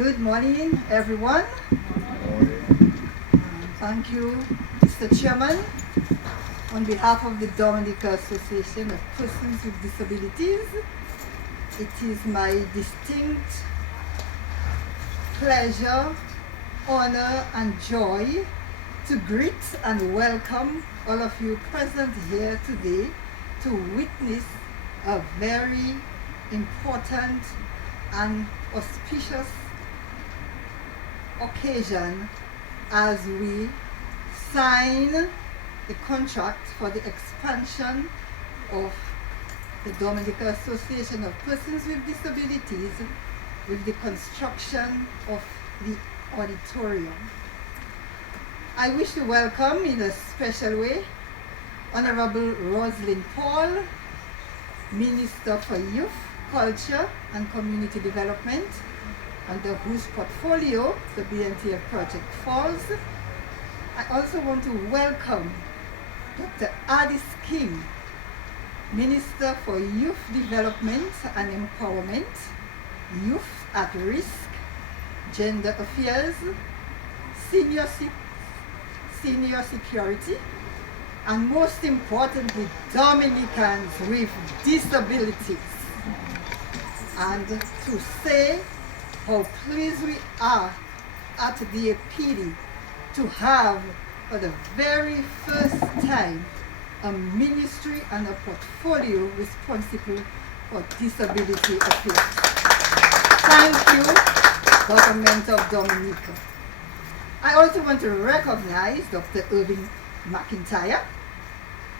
Good morning, everyone. Thank you, Mr. Chairman. On behalf of the Dominica Association of Persons with Disabilities, it is my distinct pleasure, honor, and joy to greet and welcome all of you present here today to witness a very important and auspicious occasion as we sign the contract for the expansion of the Dominica Association of Persons with Disabilities with the construction of the auditorium. I wish to welcome in a special way Honorable Rosalind Paul, Minister for Youth, Culture and Community Development, under whose portfolio the BNTF project falls. I also want to welcome Dr. Addis King, Minister for Youth Development and Empowerment, Youth at Risk, Gender Affairs, Senior Security, and most importantly, Dominicans with disabilities. And to say how pleased we are at the DAPD to have, for the very first time, a ministry and a portfolio responsible for disability affairs. Thank you, Government of Dominica. I also want to recognize Dr. Irving McIntyre,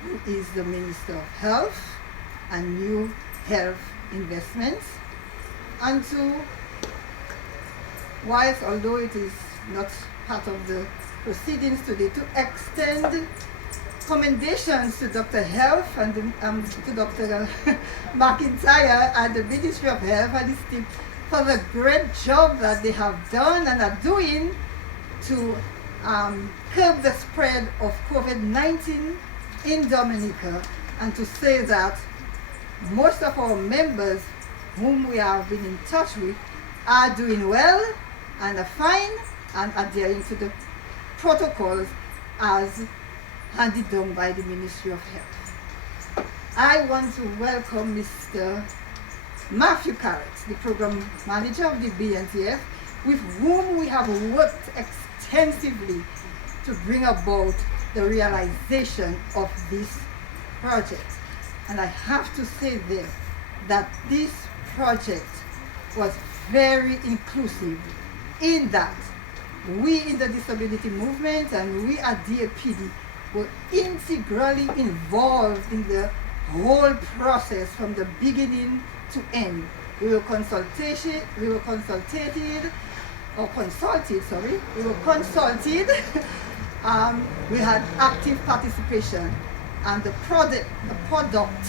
who is the Minister of Health and New Health Investments, and to, whilst although it is not part of the proceedings today, to extend commendations to Dr. Health and to Dr. McIntyre and the Ministry of Health and his team for the great job that they have done and are doing to curb the spread of COVID-19 in Dominica, and to say that most of our members whom we have been in touch with are doing well and are fine and adhering to the protocols as handed down by the Ministry of Health. I want to welcome Mr. Matthew Carrot, the Program Manager of the BNTF, with whom we have worked extensively to bring about the realization of this project. And I have to say there that this project was very inclusive in that we in the disability movement and we at DAPD were integrally involved in the whole process from the beginning to end. We were consulted, we had active participation, and the product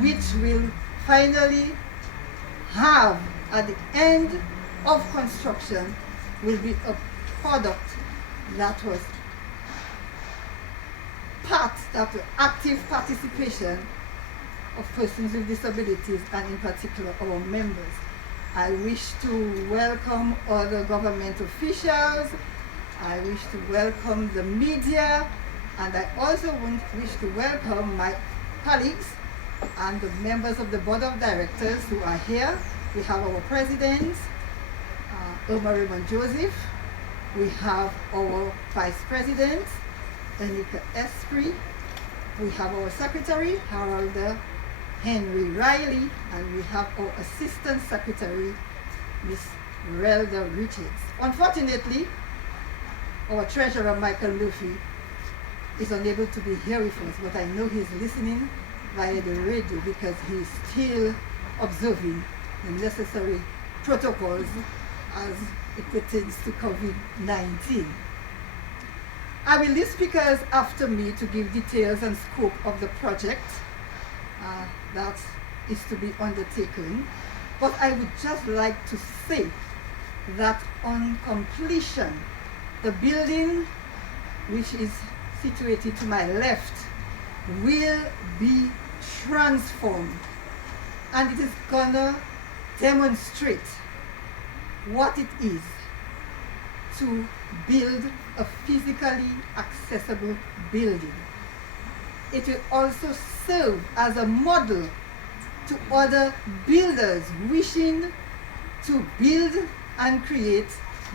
which will finally have at the end of construction will be a product that was active participation of persons with disabilities, and in particular our members. I wish to welcome other government officials, I wish to welcome the media, and I also wish to welcome my colleagues and the members of the Board of Directors who are here. We have our President, Omar Raymond Joseph. We have our Vice President, Anika Esprit. We have our Secretary, Harold Henry Riley, and we have our Assistant Secretary, Ms. Relda Richards. Unfortunately, our Treasurer, Michael Luffy, is unable to be here with us, but I know he's listening via the radio because he's still observing the necessary protocols as it pertains to COVID-19. I will leave speakers after me to give details and scope of the project that is to be undertaken, but I would just like to say that on completion, the building which is situated to my left will be transformed, and it is gonna demonstrate what it is to build a physically accessible building. It will also serve as a model to other builders wishing to build and create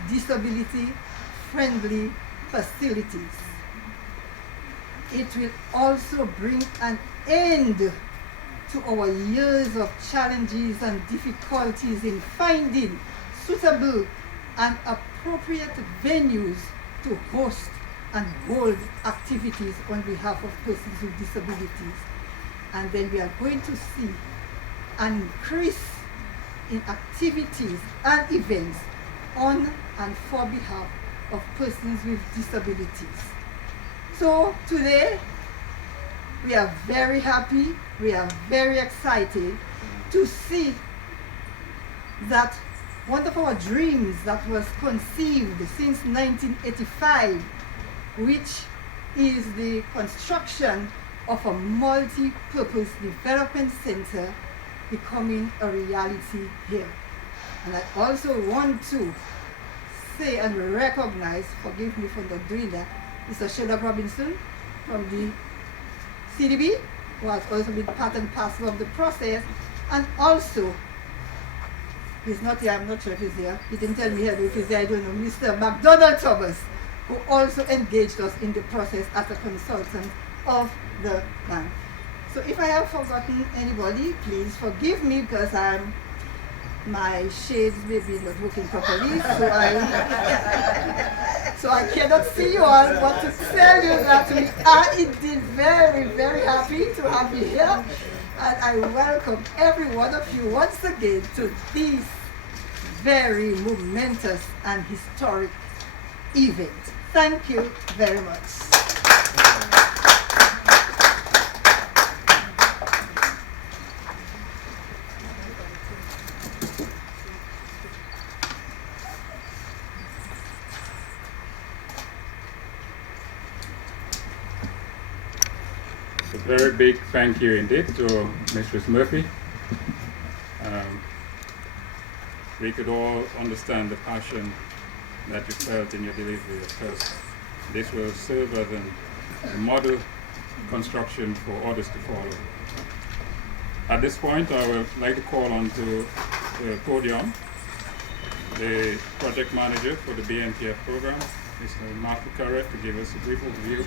disability-friendly facilities. It will also bring an end to our years of challenges and difficulties in finding suitable and appropriate venues to host and hold activities on behalf of persons with disabilities. And then we are going to see an increase in activities and events on and for behalf of persons with disabilities. So today, we are very happy, we are very excited to see that one of our dreams that was conceived since 1985, which is the construction of a multi-purpose development center, becoming a reality here. And I also want to say and recognize, forgive me for not doing that, Mr. Sheldon Robinson from the CDB, who has also been part and parcel of the process, and also, he's not here, I'm not sure if he's here, he didn't tell me if he's here, I don't know, Mr. McDonald Thomas, who also engaged us in the process as a consultant of the bank. So if I have forgotten anybody, please forgive me, because my shades may be not working properly, so I cannot see you all, but to tell you that we are indeed very, very happy to have you here, and I welcome every one of you once again to this very momentous and historic event. Thank you very much. A very big thank you indeed to Mrs. Murphy. We could all understand the passion that you felt in your delivery, because this will serve as a model construction for others to follow. At this point, I would like to call on to the podium the project manager for the BNPF program, Mr. Mark Carrett, to give us a brief overview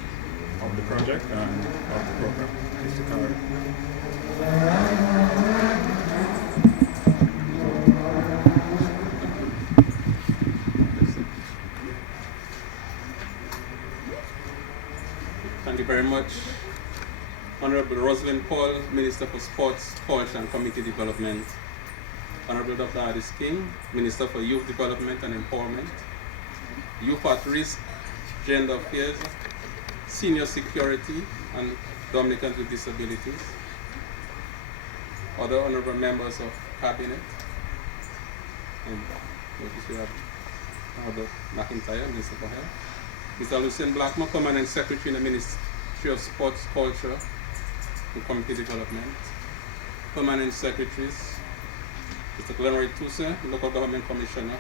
of the project and of the program. Mr. Carrett. Thank you very much. Honorable Rosalind Paul, Minister for Sports, Culture and Community Development. Honorable Dr. Addis King, Minister for Youth Development and Empowerment. Youth at Risk, Gender Affairs, Senior Security and Dominicans with Disabilities. Other honorable members of Cabinet. And notice we have Honorable McIntyre, Minister for Health. Mr. Lucien Blackmore, Permanent Secretary in the Ministry of Sports, Culture and Community Development. Permanent Secretaries, Mr. Glenroy Toussaint, Local Government Commissioner.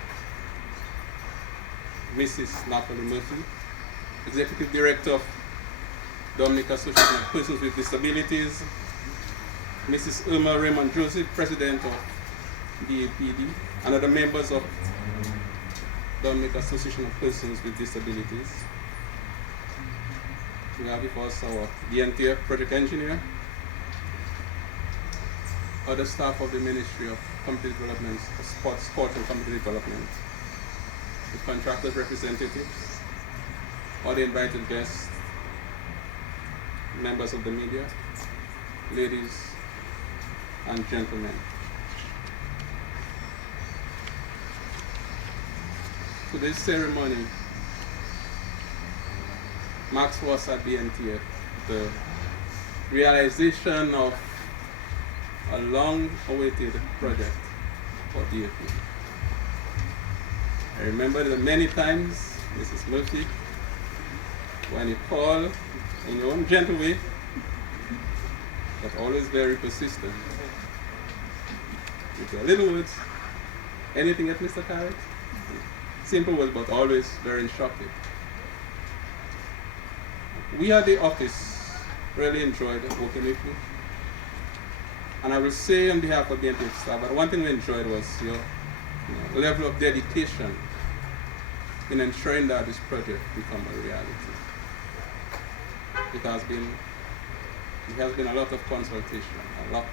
Mrs. Natalie Murphy, Executive Director of Dominica Association of Persons with Disabilities. Mrs. Irma Raymond Joseph, President of DAPD, and other members of Dominica Association of Persons with Disabilities. We have before us our DNTF project engineer, other staff of the Ministry of Community Development, Sports, Sport and Community Development, the contractors representatives, all the invited guests, members of the media, ladies and gentlemen. Today's ceremony marks for us at BNTF the realization of a long-awaited project for DAPD. I remember the many times, Mrs. Murphy, when you call in your own gentle way, but always very persistent, with your little words. Anything else, Mr. Carrot? Simple words, but always very instructive. We at the office really enjoyed working with you. And I will say on behalf of the NTF staff, but one thing we enjoyed was your level of dedication in ensuring that this project become a reality. It has been a lot of consultation, a lot.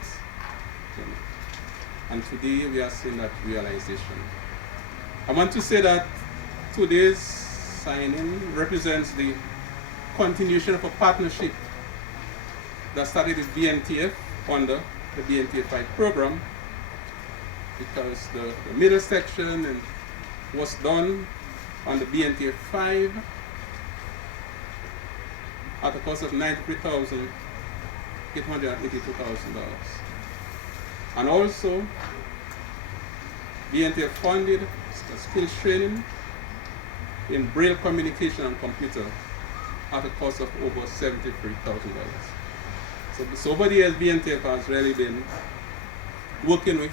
And today we are seeing that realization. I want to say that today's signing represents the continuation of a partnership that started with BNTF under the BNTF program, because the middle section was done on the BNTF 5 at a cost of $93,882,000. And also, BNTF funded skills training in Braille communication and computer at a cost of over $73,000. So over the years, BNTF has really been working with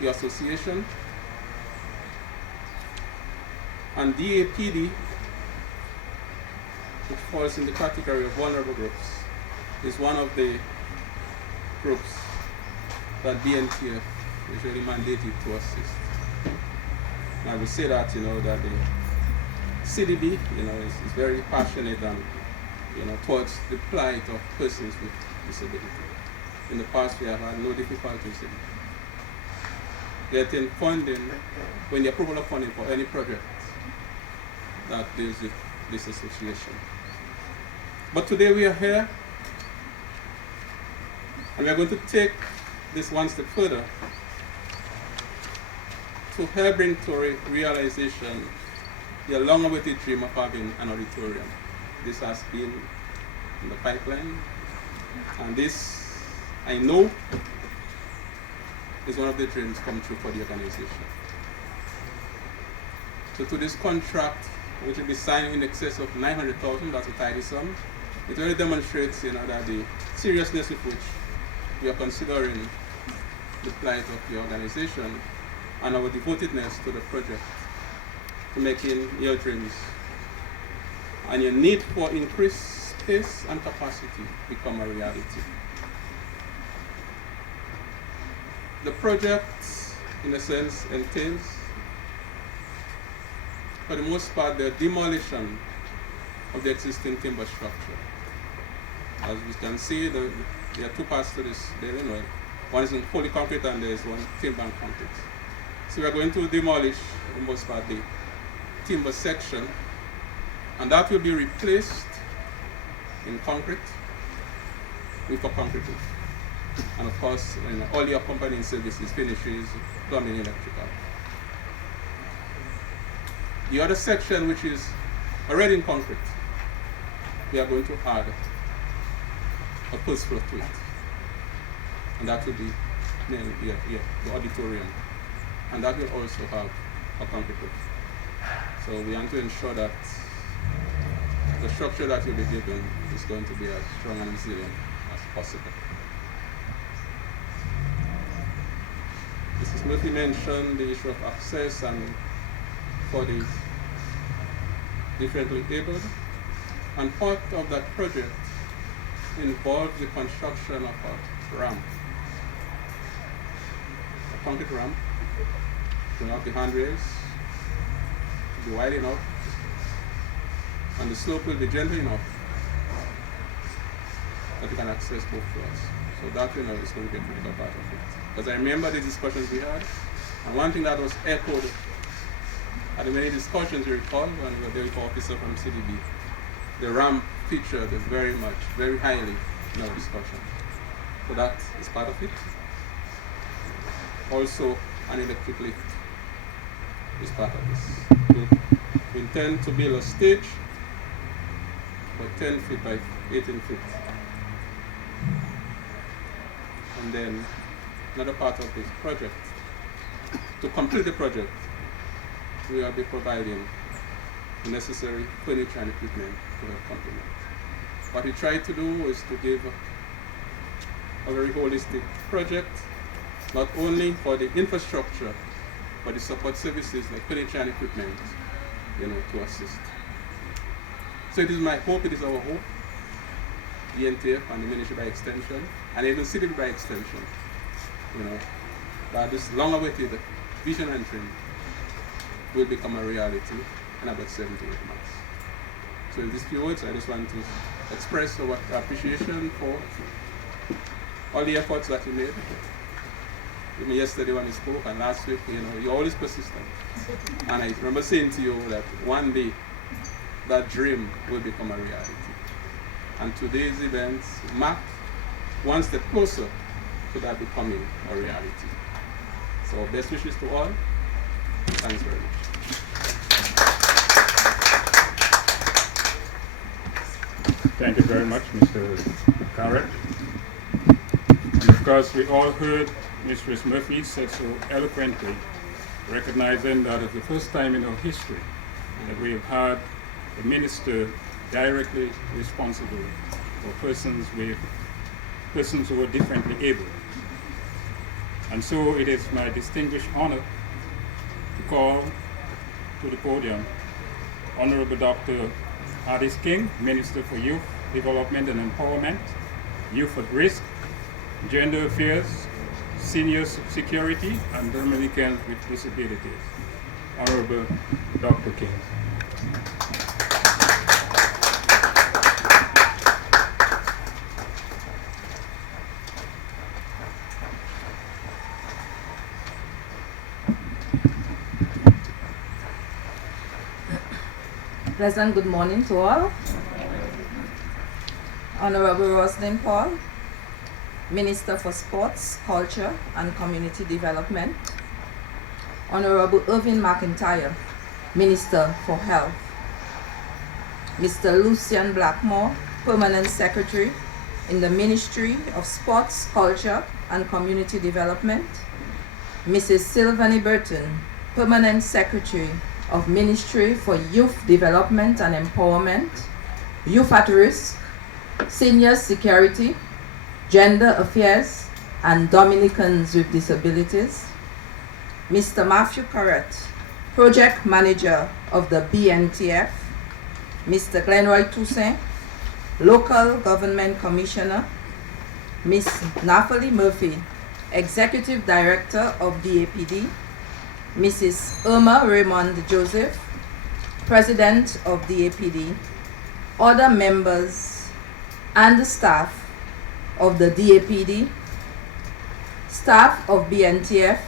the association, and DAPD, which falls in the category of vulnerable groups, is one of the groups that BNTF is really mandated to assist. And I would say that, that the CDB, is very passionate and, towards the plight of persons with disability. In the past, we have had no difficulties in getting funding, when the approval of funding for any project that deals with this association. But today we are here, and we are going to take this one step further to help bring to realization the long-awaited dream of having an auditorium. This has been in the pipeline, and this, I know, is one of the dreams come true for the organization. So to this contract, which will be signed in excess of $900,000, that's a tidy sum, it really demonstrates that the seriousness with which we are considering the plight of the organization and our devotedness to the project, to making your dreams and your need for increased space and capacity become a reality. The project, in a sense, entails, for the most part, the demolition of the existing timber structure. As we can see, there are two parts to this building. One is in fully concrete and there is one timber and concrete. So we are going to demolish, for the most part, the timber section, and that will be replaced in concrete with a concrete roof. And of course, all the accompanying services, finishes, plumbing, electrical. The other section, which is already in concrete, we are going to add a first floor to it. And that will be the auditorium. And that will also have a concrete roof. So we want to ensure that the structure that will be given is going to be as strong and resilient as possible. Mrs. Murphy mentioned the issue of access and for the differently abled, and part of that project involves the construction of a ramp, a concrete ramp, to have the handrails, to be wide enough, and the slope will be gentle enough that you can access both floors. So that is going to be a critical part of it. Because I remember the discussions we had, and one thing that was echoed at the many discussions we recall when we were there with the officer from CDB, the ramp featured very highly in our discussion. So that is part of it. Also, an electric lift is part of this. We intend to build a stage for 10 feet by 18 feet. And then another part of this project, to complete the project, we will be providing the necessary furniture and equipment to help complement. What we try to do is to give a very holistic project, not only for the infrastructure but the support services like furniture and equipment, to assist. So it is my hope, it is our hope, the NTF and the ministry by extension, and even city by extension, that this long-awaited vision and dream will become a reality in about 7 to 8 months. So in these few words, I just want to express our appreciation for all the efforts that you made. Even yesterday when we spoke and last week, you're always persistent. And I remember saying to you that one day that dream will become a reality. And today's events mark one step closer to that becoming a reality. So best wishes to all. Thanks very much. Thank you very much, Mr. Garrett. And of course, we all heard Mistress Murphy said so eloquently, recognizing that it's the first time in our history that we have had a minister directly responsible for persons who are differently able. And so it is my distinguished honor to call to the podium Honorable Dr. Hardis King, Minister for Youth Development and Empowerment, Youth at Risk, Gender Affairs, Senior Security, and Dominicans with Disabilities. Honorable Dr. King. Pleasant good morning to all. Honorable Roslyn Paul, Minister for Sports, Culture and Community Development. Honorable Irvin McIntyre, Minister for Health. Mr. Lucian Blackmore, Permanent Secretary in the Ministry of Sports, Culture and Community Development. Mrs. Sylvanie Burton, Permanent Secretary of Ministry for Youth Development and Empowerment, Youth at Risk, Senior Security, Gender Affairs, and Dominicans with Disabilities. Mr. Matthew Corrett, Project Manager of the BNTF. Mr. Glenroy Toussaint, Local Government Commissioner. Ms. Nathalie Murphy, Executive Director of DAPD. Mrs. Irma Raymond Joseph, President of DAPD, other members and the staff of the DAPD, staff of BNTF,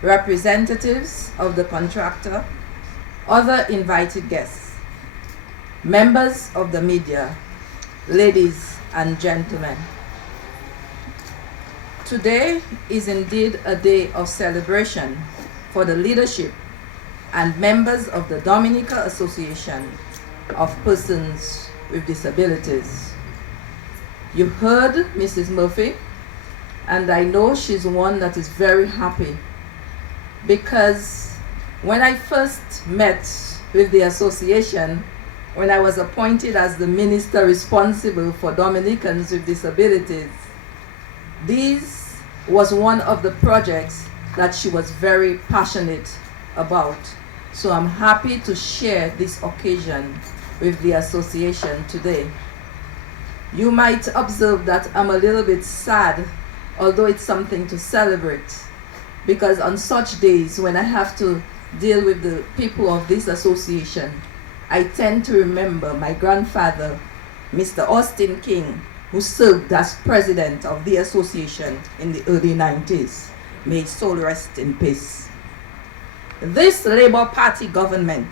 representatives of the contractor, other invited guests, members of the media, ladies and gentlemen. Today is indeed a day of celebration for the leadership and members of the Dominica Association of Persons with Disabilities. You heard Mrs. Murphy, and I know she's one that is very happy because when I first met with the association, when I was appointed as the minister responsible for Dominicans with Disabilities, this was one of the projects that she was very passionate about. So I'm happy to share this occasion with the association today. You might observe that I'm a little bit sad, although it's something to celebrate, because on such days when I have to deal with the people of this association, I tend to remember my grandfather, Mr. Austin King, who served as president of the association in the early 90s. May his soul rest in peace. This Labour Party government,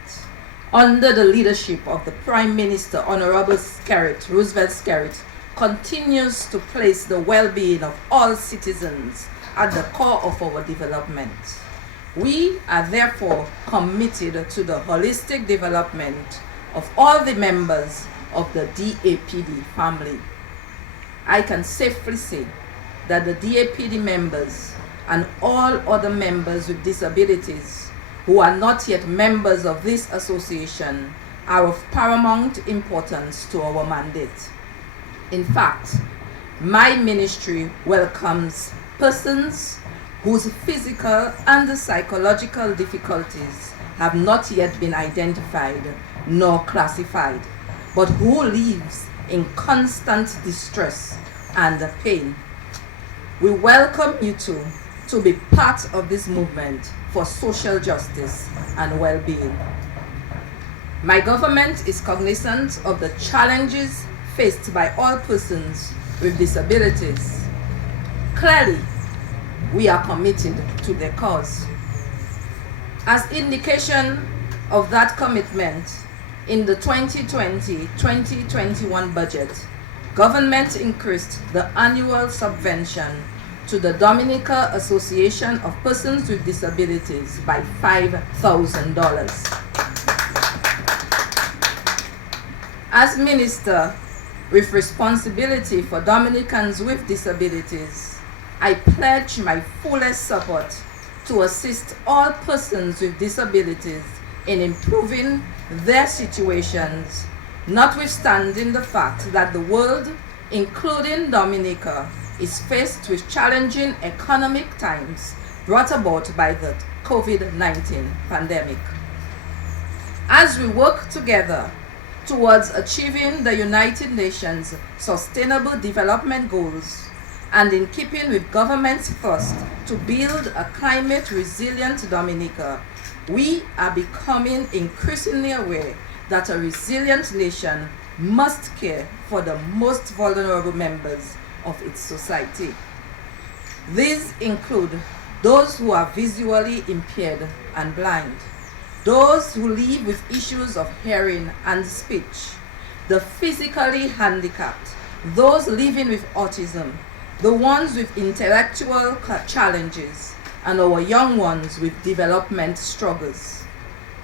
under the leadership of the Prime Minister, Honorable Skerrit, Roosevelt Skerrit, continues to place the well-being of all citizens at the core of our development. We are therefore committed to the holistic development of all the members of the DAPD family. I can safely say that the DAPD members and all other members with disabilities who are not yet members of this association are of paramount importance to our mandate. In fact, my ministry welcomes persons whose physical and psychological difficulties have not yet been identified nor classified, but who lives in constant distress and pain. We welcome you to be part of this movement for social justice and well-being. My government is cognizant of the challenges faced by all persons with disabilities. Clearly, we are committed to their cause. As indication of that commitment, in the 2020-2021 budget, government increased the annual subvention to the Dominica Association of Persons with Disabilities by $5,000. As Minister with responsibility for Dominicans with disabilities, I pledge my fullest support to assist all persons with disabilities in improving their situations, notwithstanding the fact that the world, including Dominica, is faced with challenging economic times brought about by the COVID-19 pandemic. As we work together towards achieving the United Nations Sustainable Development Goals, and in keeping with government's thrust to build a climate-resilient Dominica, we are becoming increasingly aware that a resilient nation must care for the most vulnerable members of its society. These include those who are visually impaired and blind, those who live with issues of hearing and speech, the physically handicapped, those living with autism, the ones with intellectual challenges, and our young ones with development struggles.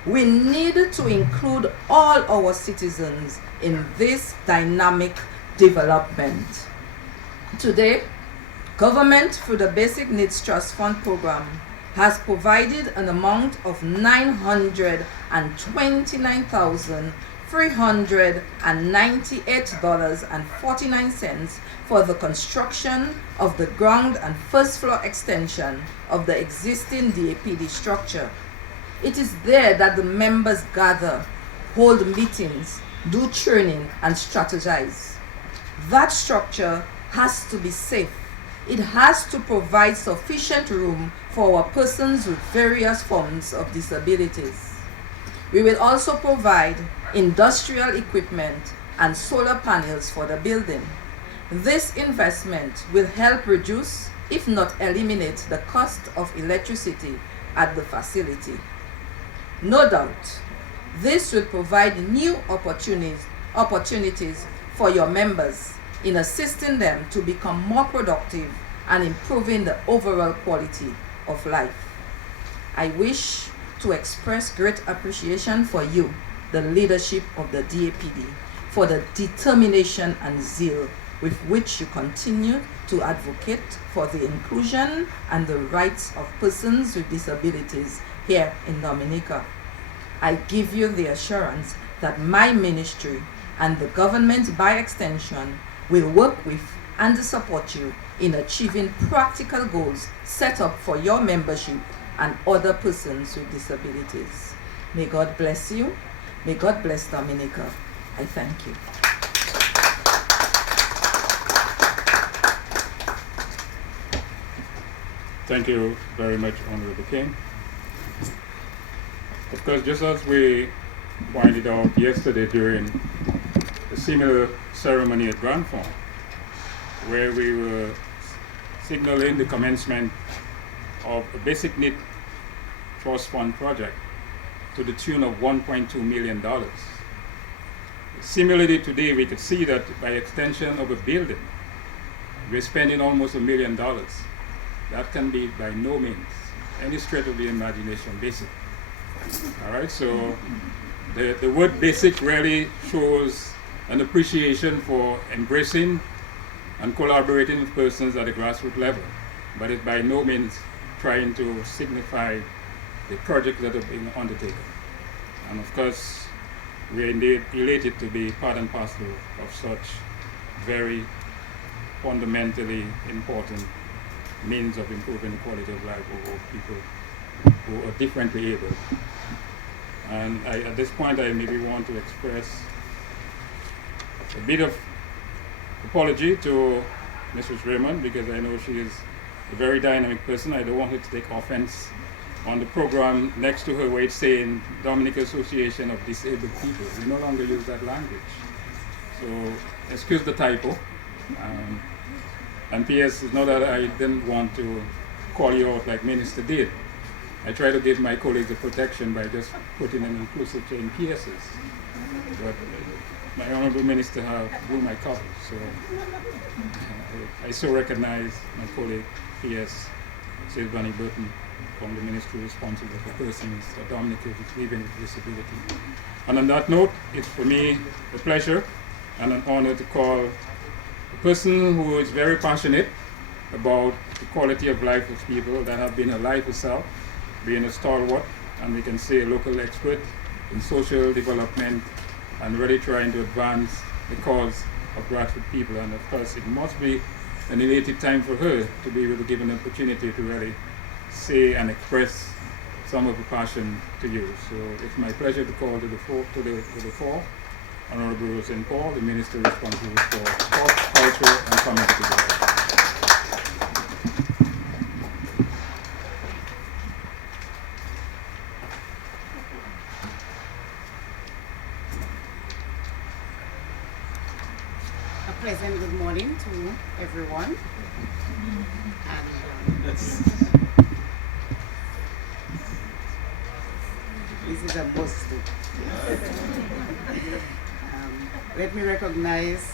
We need to include all our citizens in this dynamic development. Today, government through the Basic Needs Trust Fund program has provided an amount of $929,398.49 for the construction of the ground and first floor extension of the existing DAPD structure. It is there that the members gather, hold meetings, do training, and strategize. That structure has to be safe. It has to provide sufficient room for our persons with various forms of disabilities. We will also provide industrial equipment and solar panels for the building. This investment will help reduce, if not eliminate, the cost of electricity at the facility. No doubt, this will provide new opportunities for your members in assisting them to become more productive and improving the overall quality of life. I wish to express great appreciation for you, the leadership of the DAPD, for the determination and zeal with which you continue to advocate for the inclusion and the rights of persons with disabilities here in Dominica. I give you the assurance that my ministry and the government by extension will work with and support you in achieving practical goals set up for your membership and other persons with disabilities. May God bless you. May God bless Dominica. I thank you. Thank you very much, Honorable King. Of course, just as we pointed out yesterday during a similar ceremony at Grand Fond, where we were signaling the commencement of a Basic Need Trust Fund project to the tune of $1.2 million. Similarly, today we could see that by extension of a building, we're spending almost $1 million. That can be by no means any stretch of the imagination basic. All right, so the word basic really shows an appreciation for embracing and collaborating with persons at the grassroots level, but it's by no means trying to signify the projects that are being undertaken. And of course, we are indeed elated to be part and parcel of such very fundamentally important means of improving the quality of life of people who are differently able. And at this point, I maybe want to express a bit of apology to Mrs. Raymond, because I know she is a very dynamic person. I don't want her to take offense on the program next to her where it's saying Dominican Association of Disabled People. We no longer use that language. So excuse the typo. And P.S. is not that I didn't want to call you out like Minister did. I try to give my colleagues a protection by just putting an inclusive chain PSs. But my Honorable Minister blew my cover. So I still recognize my colleague, P.S. Sylvani Burton, from the ministry responsible for persons that Dominican living with disability. And on that note, it's for me a pleasure and an honor to call a person who is very passionate about the quality of life of people that have been a life herself, being a stalwart, and we can say a local expert in social development and really trying to advance the cause of Bradford people. And of course, it must be an elated time for her to be able to give an opportunity to really say and express some of the passion to you. So it's my pleasure to call to the fore Honorable Roseanne Paul, the Minister responsible for Sports, Culture and Community Development. A pleasant good morning to everyone. And this is a must do. Let me recognize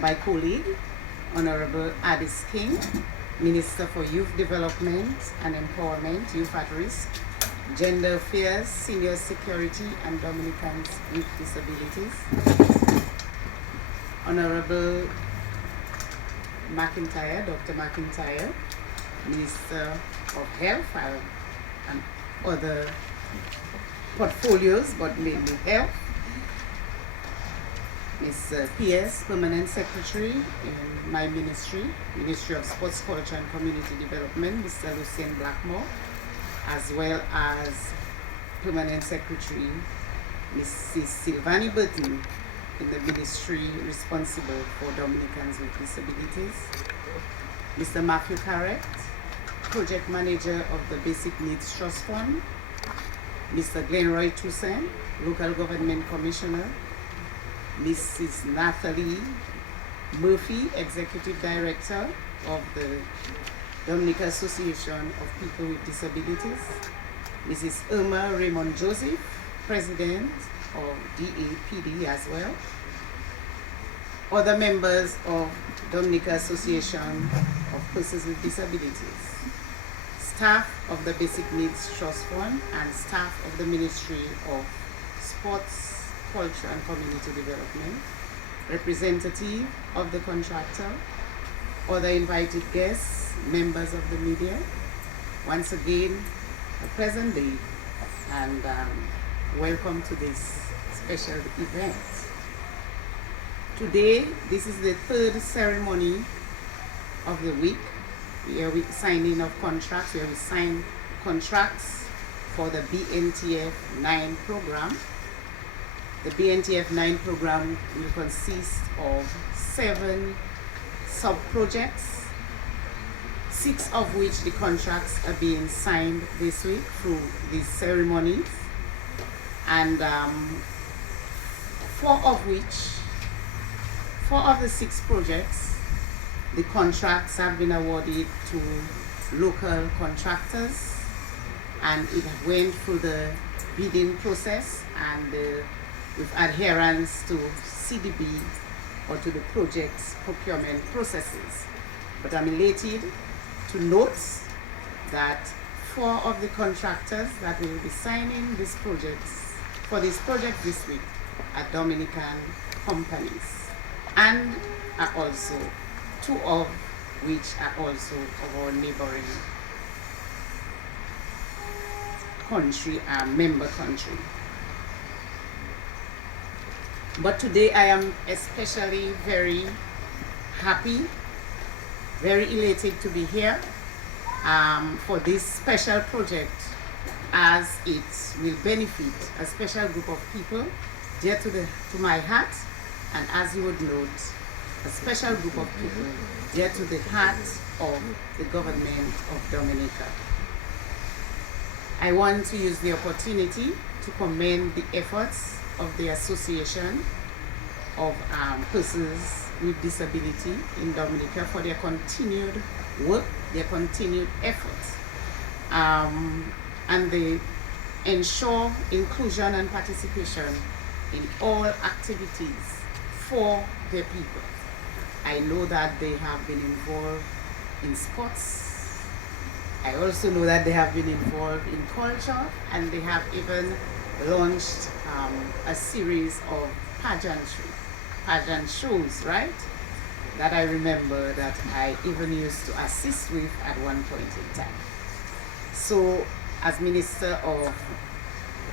my colleague, Honorable Addis King, Minister for Youth Development and Empowerment, Youth at Risk, Gender Affairs, Senior Security, and Dominicans with Disabilities. Honorable McIntyre, Dr. McIntyre, Minister of Health and other portfolios, but mainly health. Ms. P.S., Permanent Secretary in my ministry, Ministry of Sports, Culture and Community Development, Mr. Lucien Blackmore, as well as Permanent Secretary, Mrs. Sylvani Burton, in the ministry responsible for Dominicans with Disabilities, Mr. Matthew Carrett, Project Manager of the Basic Needs Trust Fund, Mr. Glenroy Toussaint, Local Government Commissioner, Mrs. Nathalie Murphy, Executive Director of the Dominican Association of People with Disabilities, Mrs. Irma Raymond Joseph, President of DAPD as well, other members of Dominican Association of Persons with Disabilities, staff of the Basic Needs Trust Fund, and staff of the Ministry of Sports, Culture and Community Development, representative of the contractor, other invited guests, members of the media. Once again, a pleasant day and welcome to this special event. Today, this is the third ceremony of the week. Where we signing of contracts, where we sign contracts for the BNTF 9 program. The BNTF 9 program will consist of 7 sub-projects, 6 of which the contracts are being signed this week through these ceremonies, and 4 of the 6 projects, the contracts have been awarded to local contractors, and it went through the bidding process and with adherence to CDB or to the project's procurement processes. But I'm elated to note that 4 of the contractors that will be signing these projects for this project this week are Dominican companies, and are also 2 of which are also of our neighboring country, our member country. But today I am especially very happy very elated to be here for this special project, as it will benefit a special group of people dear to my heart, and as you would note, a special group of people dear to the heart of the government of Dominica. I want to use the opportunity to commend the efforts of the Association of Persons with Disability in Dominica for their continued work, their continued efforts, and they ensure inclusion and participation in all activities for their people. I know that they have been involved in sports. I also know that they have been involved in culture, and they have even launched a series of pageant shows, right? That I remember that I even used to assist with at one point in time. So, as Minister of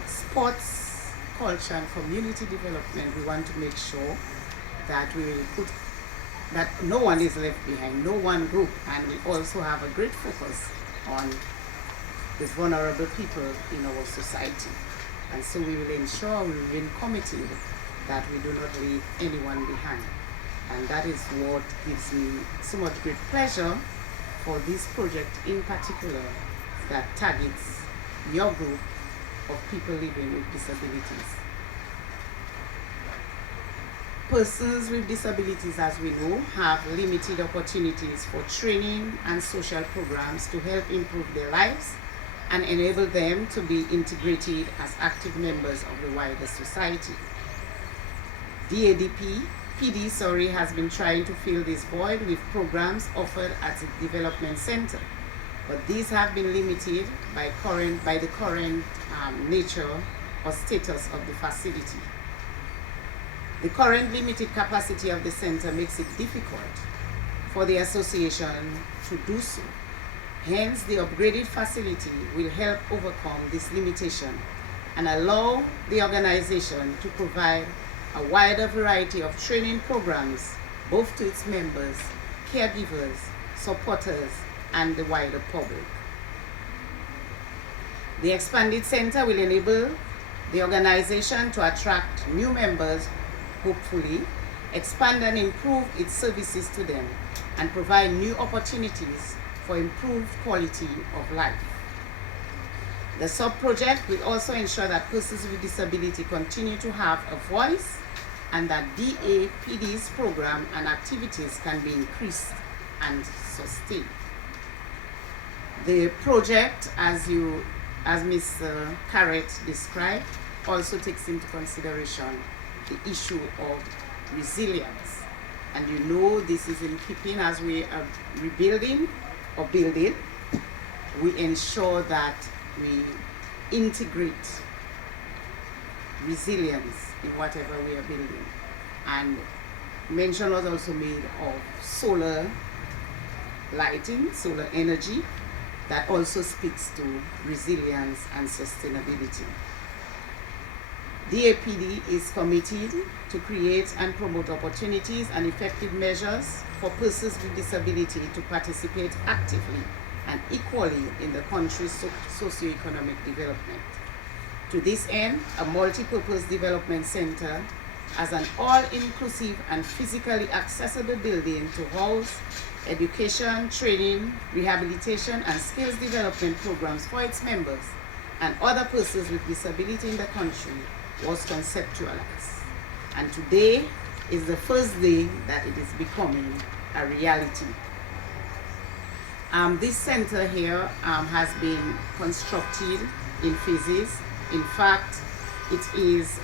Sports, Culture and Community Development, we want to make sure that we will put that no one is left behind, no one group, and we also have a great focus on the vulnerable people in our society. And so we will ensure, we will remain committed that we do not leave anyone behind. And that is what gives me so much great pleasure for this project in particular that targets your group of people living with disabilities. Persons with disabilities, as we know, have limited opportunities for training and social programs to help improve their lives and enable them to be integrated as active members of the wider society. DAPD has been trying to fill this void with programs offered at the development center, but these have been limited by the current nature or status of the facility. The current limited capacity of the center makes it difficult for the association to do so. Hence, the upgraded facility will help overcome this limitation and allow the organization to provide a wider variety of training programs, both to its members, caregivers, supporters, and the wider public. The expanded center will enable the organization to attract new members, hopefully, expand and improve its services to them, and provide new opportunities for improved quality of life. The sub-project will also ensure that persons with disability continue to have a voice and that DAPD's program and activities can be increased and sustained. The project, as Ms. Carrett described, also takes into consideration the issue of resilience. And you know this is in keeping as we are rebuilding or building, we ensure that we integrate resilience in whatever we are building. And mention was also made of solar lighting, solar energy, that also speaks to resilience and sustainability. DAPD is committed to create and promote opportunities and effective measures for persons with disability to participate actively and equally in the country's socio-economic development. To this end, a multi-purpose development center as an all-inclusive and physically accessible building to house education, training, rehabilitation, and skills development programs for its members and other persons with disability in the country was conceptualized. And today is the first day that it is becoming a reality. This center here has been constructed in phases. In fact, it is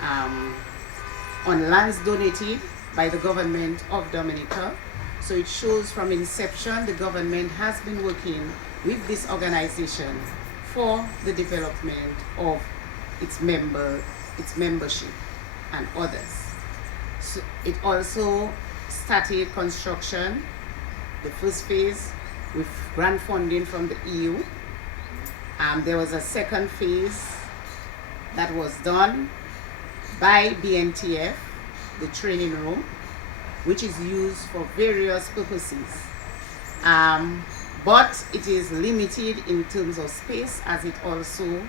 on lands donated by the government of Dominica. So it shows from inception the government has been working with this organization for the development of its membership and others. So it also started construction, the first phase, with grant funding from the EU. There was a second phase that was done by BNTF, the training room, which is used for various purposes. But it is limited in terms of space, as it also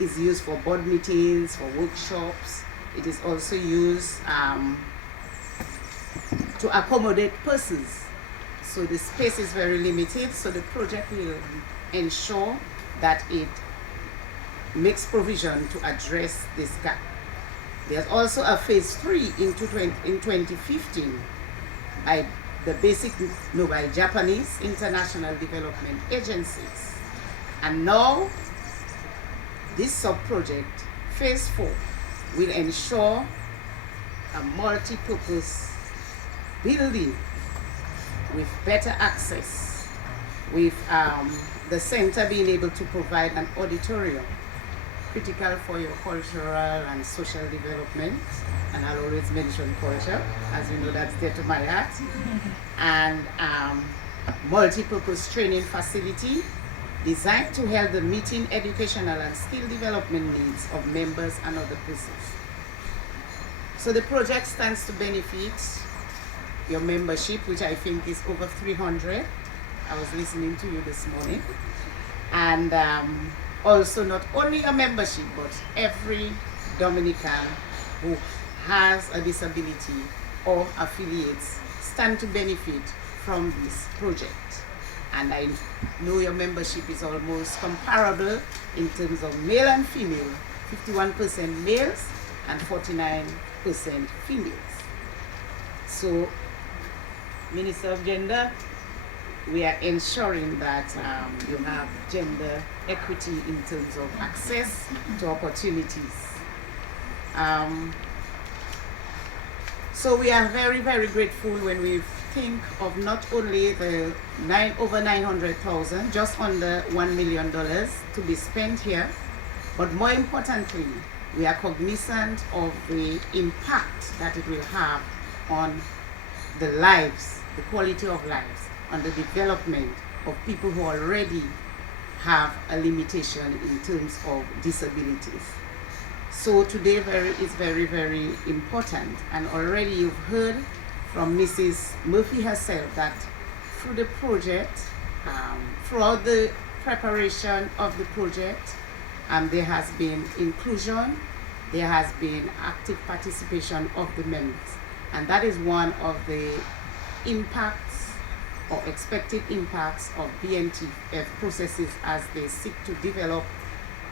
is used for board meetings, for workshops. It is also used to accommodate persons. So the space is very limited, so the project will ensure that it makes provision to address this gap. There's also a phase 3 in 2015 by by Japanese international development agencies. And now this sub-project, phase 4, will ensure a multi-purpose building with better access, with the center being able to provide an auditorium, critical for your cultural and social development, and I'll always mention culture, as you know that's dear to my heart, and multi-purpose training facility designed to help the meeting educational and skill development needs of members and other persons. So the project stands to benefit your membership, which I think is over 300. I was listening to you this morning. And also not only a membership, but every Dominican who has a disability or affiliates stand to benefit from this project. And I know your membership is almost comparable in terms of male and female, 51% males and 49% females. So, Minister of Gender, we are ensuring that you have gender equity in terms of access to opportunities. So we are very, very grateful when we think of not only the over 900,000, just under $1 million to be spent here, but more importantly, we are cognizant of the impact that it will have on the lives, the quality of lives, on the development of people who already have a limitation in terms of disabilities. So today is very, very important, and already you've heard from Mrs. Murphy herself that through the project, throughout the preparation of the project, there has been inclusion, there has been active participation of the members, and that is one of the impacts or expected impacts of BNTF processes as they seek to develop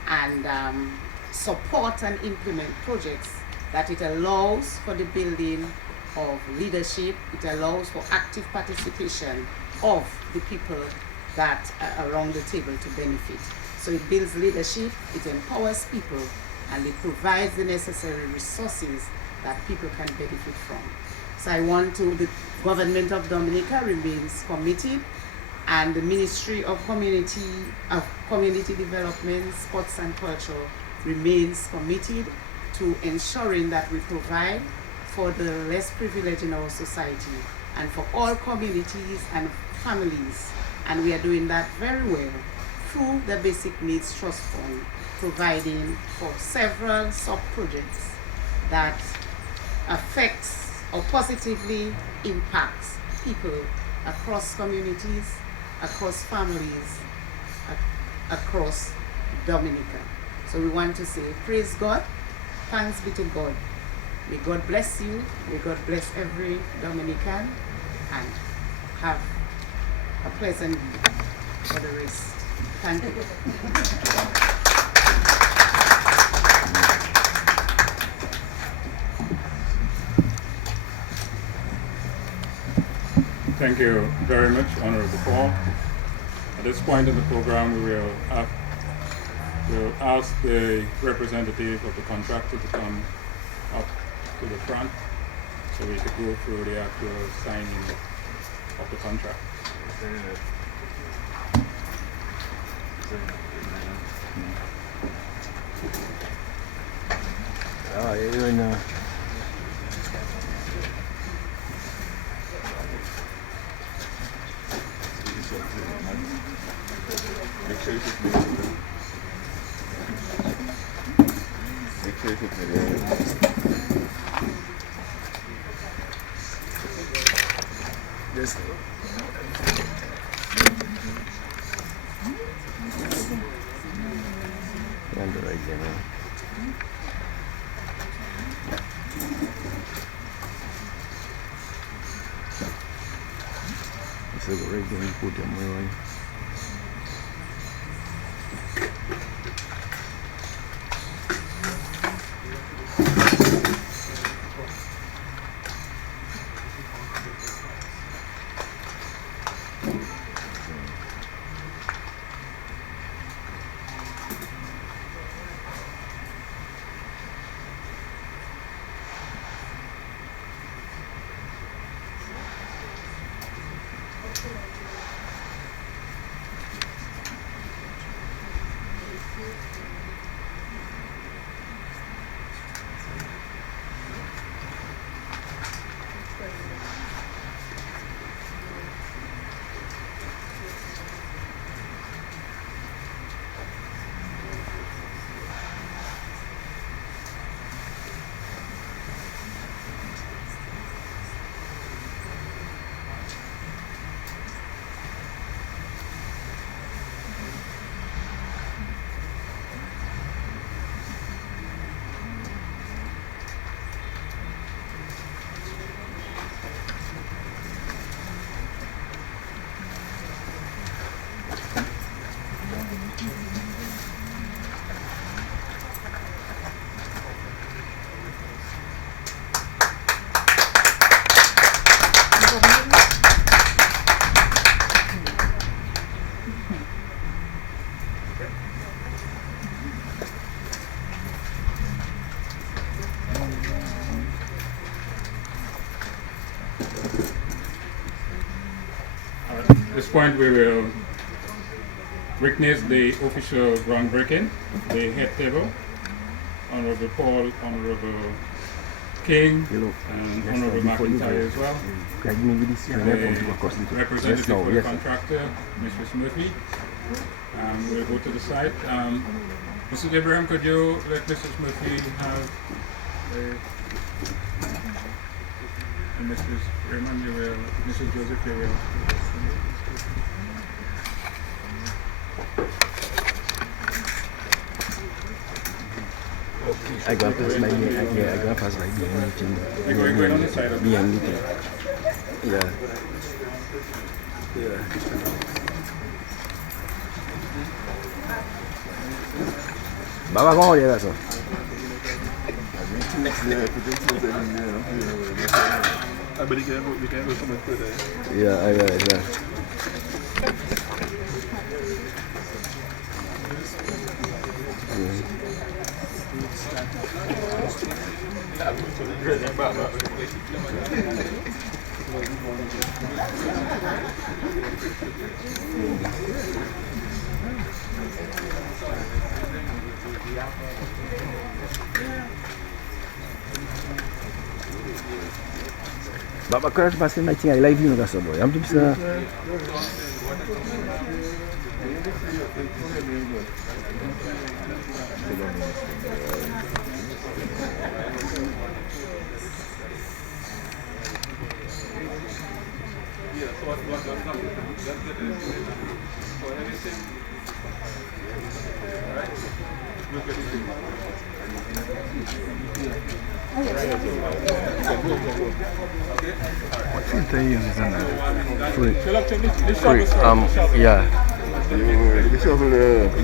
and support and implement projects, that it allows for the building of leadership, it allows for active participation of the people that are around the table to benefit. So it builds leadership, it empowers people, and it provides the necessary resources that people can benefit from. So the government of Dominica remains committed, and the Ministry of Community Development, Sports and Culture remains committed to ensuring that we provide for the less privileged in our society and for all communities and families. And we are doing that very well through the Basic Needs Trust Fund, providing for several sub-projects that affects or positively impacts people across communities, across families, across Dominica. So we want to say, praise God, thanks be to God. May God bless you, may God bless every Dominican, and have a pleasant week for the rest. Thank you. Thank you very much, Honorable Paul. At this point in the program, we will ask the representative of the contractor to come up to the front so we could go through the actual signing of the contract. Oh, you know. Make sure you put me there. Yes. So right there, you put them right. At this point, we will witness the official groundbreaking, the head table. Honorable Paul, Honorable King, and Honorable McIntyre as well. The representative for the contractor, Mrs. Murphy. We'll go to the site. Mrs. Abraham, could you let Mrs. Murphy have and Mrs. Raymond, you will, Mrs. Joseph, you will. I go pass by the I go pass by the meeting. You're going on the side of the meeting. Yeah. Yeah. Baba, ¿cómo llega eso? Yeah, yeah. Bapak keras pasti macam ay live yun kasi boy. Am tu bisa. What filter you use on that? Free. Yeah.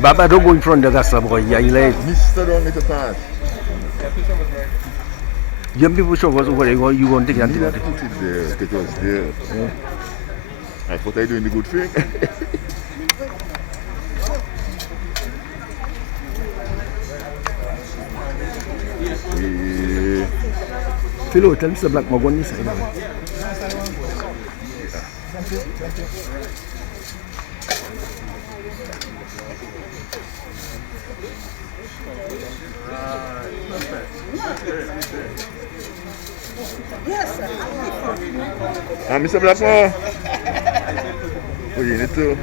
Baba, don't go in front of the gas, boy. Yeah, you like. Mr. Don't need to pass. Young people show us over there. You won't take it. You didn't put it there because it's there. Yeah. I thought I doing the good thing. Philo, tell Mr. Black Mogon this side. Yes, sir. Mr. Blackmore. Oh, you need to.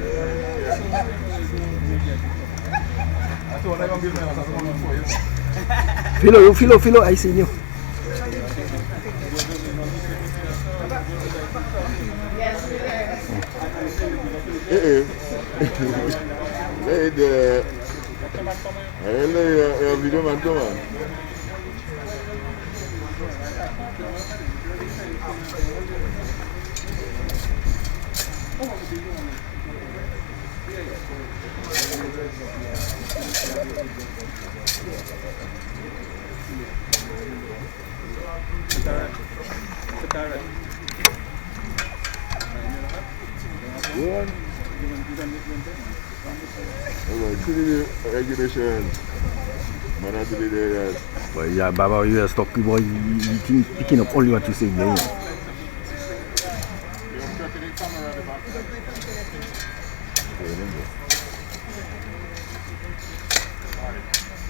Philo, I see you. Hello, video man, come on. Go on. Alright, see the regulation. Man, I do the But yeah, Baba, you are stuck, boy. You think picking up only what you say there. You're checking the camera at the back.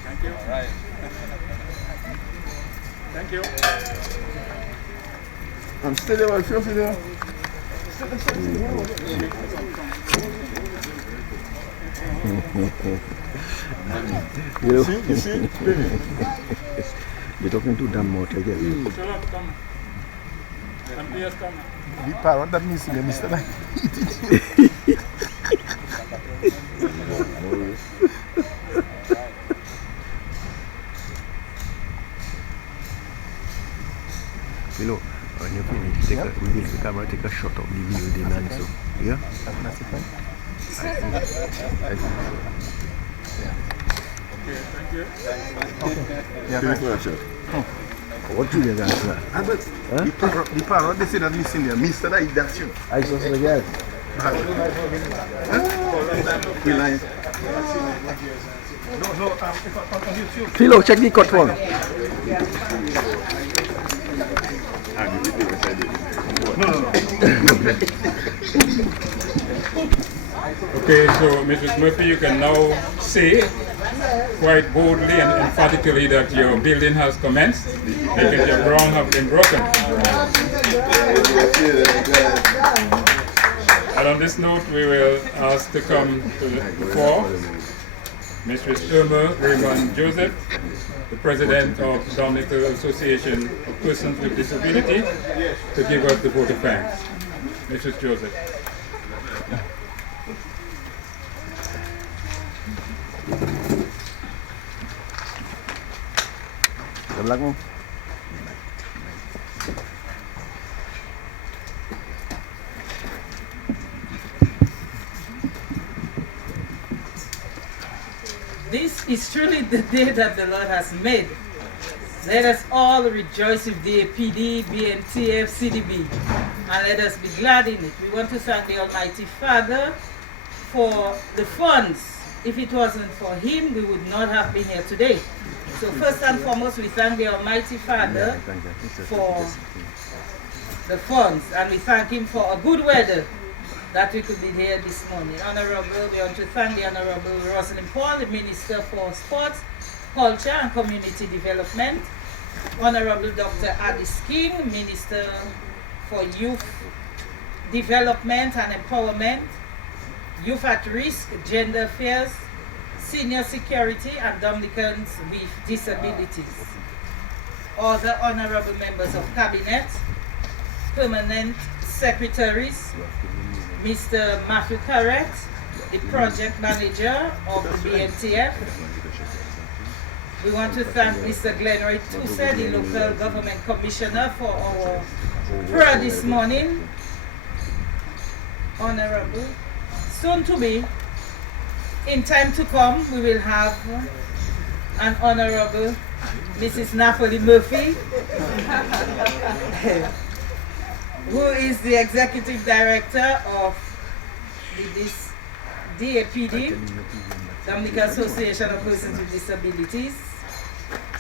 Thank you. Right. Thank you. I'm still there, I feel there. You know, You see? you're talking too damn much again. Shut up, come. And please come. The parrot that missing, you missed it. You know, when you finish, we will the camera take a shot of the building and so. Yeah? That's fine. I think so. Okay, thank you. Yeah, finish my shot. What you guys answer? But the parrot, they say that missing there. Missed it, that's you. I just forget. We lying. Philo, check the cut one. Okay, so Mrs. Murphy, you can now say quite boldly and emphatically that your building has commenced because your ground have been broken. And on this note, we will ask to come to the floor Mrs. Irma Raymond Joseph, the President of the Dominican Association of Persons with Disability, to give us the vote of thanks. Mrs. Joseph. The black one? This is truly the day that the Lord has made. Let us all rejoice with DAPD, BNTF, CDB, and let us be glad in it. We want to thank the Almighty Father for the funds. If it wasn't for Him, we would not have been here today. So first and foremost, we thank the Almighty Father for the funds, and we thank Him for a good weather that we could be here this morning. Honorable, we want to thank the Honorable Rosalind Paul, the Minister for Sports, Culture and Community Development. Honorable Dr. Addis King, Minister for Youth Development and Empowerment, Youth at Risk, Gender Affairs, Senior Security and Dominicans with Disabilities. Other honorable members of Cabinet, permanent secretaries, Mr. Matthew Carrett, the project manager of the BNTF. We want to thank Mr. Glenroy Touset, the local government commissioner, for our prayer this morning. Honorable, soon to be, in time to come, we will have an Honorable Mrs. Napoli Murphy, who is the Executive Director of this DAPD, Dominican Association of Persons with Disabilities.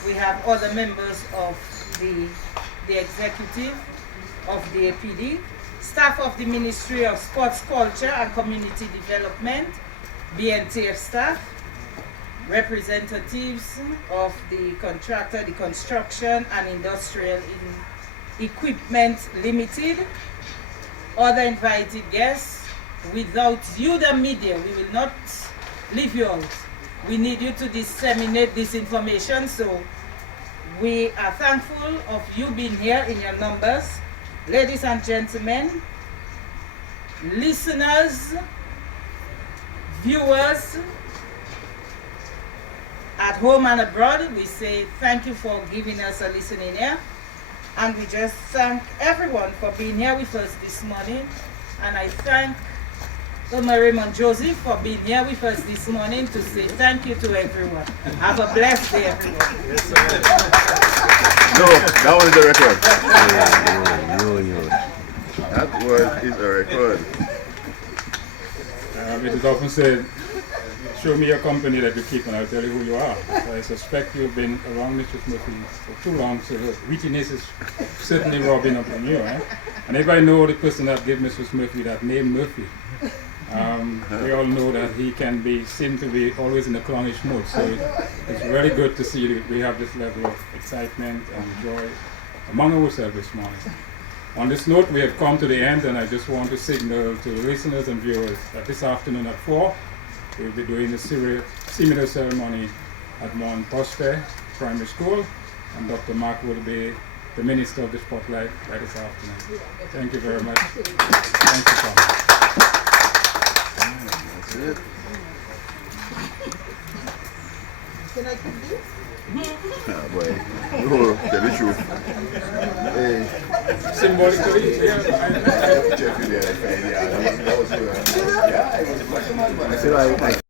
We have other members of the executive of DAPD, staff of the Ministry of Sports, Culture and Community Development, BNTF staff, representatives of the contractor, the Construction and Industrial Equipment Limited, other invited guests. Without you, the media, we will not leave you out. We need you to disseminate this information, so we are thankful of you being here in your numbers. Ladies and gentlemen, listeners, viewers at home and abroad, we say thank you for giving us a listening ear. And we just thank everyone for being here with us this morning. And I thank Raymond Joseph for being here with us this morning to say thank you to everyone. Have a blessed day, everyone. No, that one is a record. Yo. That one is a record. It is often said, show me your company that you keep and I'll tell you who you are. So I suspect you've been around Mr. Murphy for too long, so the wittiness is certainly rubbing up on you. Eh? And everybody know the person that gave Mr. Murphy that name Murphy. We all know that he can be seen to be always in a clownish mood, so it's very good to see that we have this level of excitement and joy among ourselves this morning. On this note, we have come to the end, and I just want to signal to the listeners and viewers that this afternoon at 4, we'll be doing a similar ceremony at Mount Prosper Primary School, and Dr. Mark will be the Minister of the Spotlight by this afternoon. Thank you very much. Thank you, Thomas. That's it. Can I keep this? Ah, boy. No, tell the truth. Hey. Symbolically, yeah. That was good. Yeah, it was. Yeah, it was.